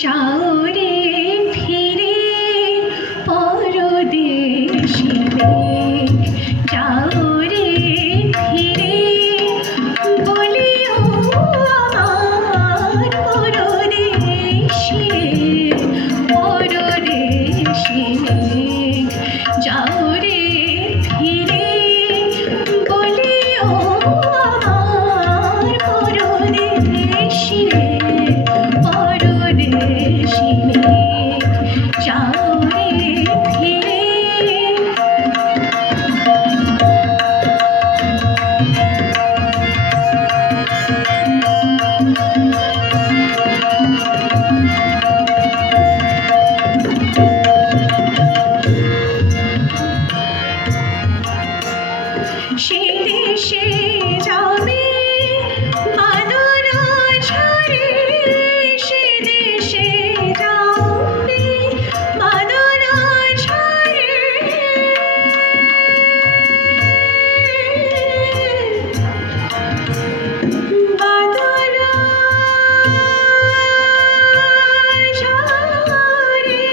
যাও রে ফিরে পরদেশি মেঘ, যাও রে ফিরে বলিও আমার পরদেশি পরদেশি মেঘ, যাও রে ফিরে বলিও আমার পরদেশি পরদেশি মেঘ, যাও রে ফিরে। সে দেশে যাবে বাদল ঝরে, সে দেশে যাবে বাদল ঝরে, বাদল ঝরে,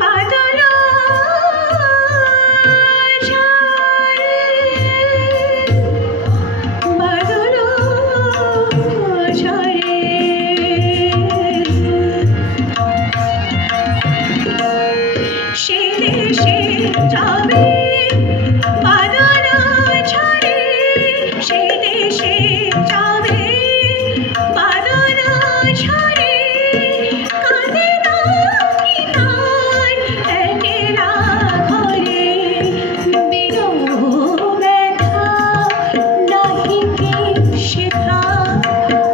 বাদল বাদল ঝরে, সে দেশে যাবে বাদল ঝরে, সে দেশে যাবে বাদল ঝরে, কাঁদে না কি তার একলা ঘরে, বিরহ ব্যথা নাহি কি সেথা,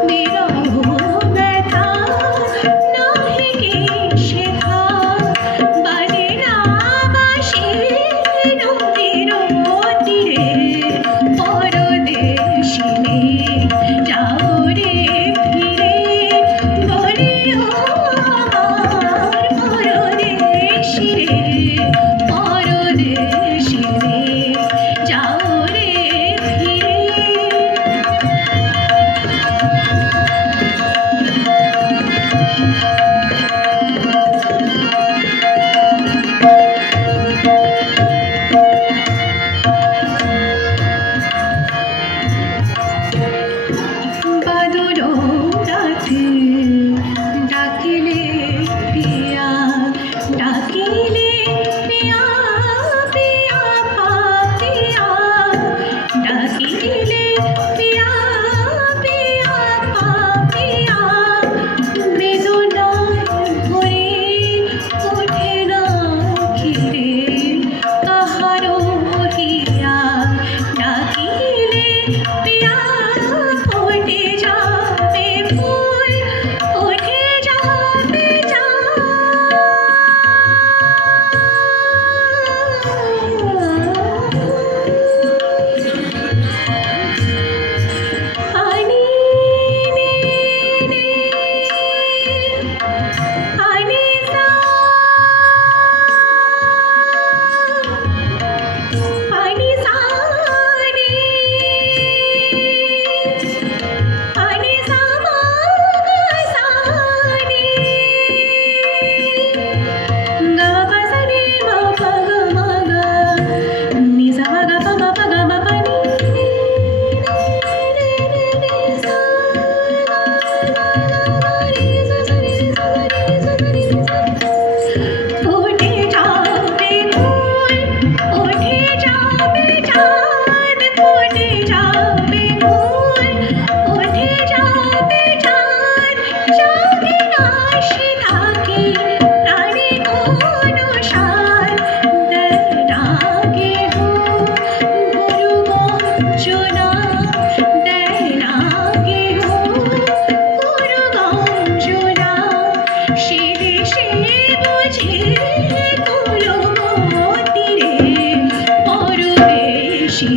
বিরহ ব্যথা নাহি কি সেথা, বাজে না বাঁশি নদীর তীরে পরদেশি মেঘ, যাও রে ফিরে বলিও আমার পরদেশি পরদেশি মেঘ, যাও রে ফিরে। বাদল রাতে ডাকিলে পিয়া, ডাকিলে পিয়া পিয়া পাপিয়া, ডাকিলে পিয়া পিয়া পাপিয়া, বেদনায় ভরে ওঠে না ঘিরে কাহারো হিয়া, ডাকিলে পিয়া ওঠে যাবে ফুল, ওঠে যাবে পানি নে নে পানি সা, পানি সা রে, পানি সা মা গা সা রে, গা মা পা সা রে মা পা গা মা গা, নি সা মা গা পা মা পা গা মা পা নি রে রে রে সা, রে সা সা রে সা রে সা রে সা। ওঠে যাবে ফুল, ওঠে যাবে চাঁদ, ওঠে যাবে ফুল, ওঠে যাবে চাঁদ, জাগে না সে থাকে প্রাণে কোনো সার, দেয় না কেহ গুরু বঞ্চনা, দেয় না কেহ গুরু বঞ্চনা, সে দেশে বুঝে কুলমো তীরে পরদেশি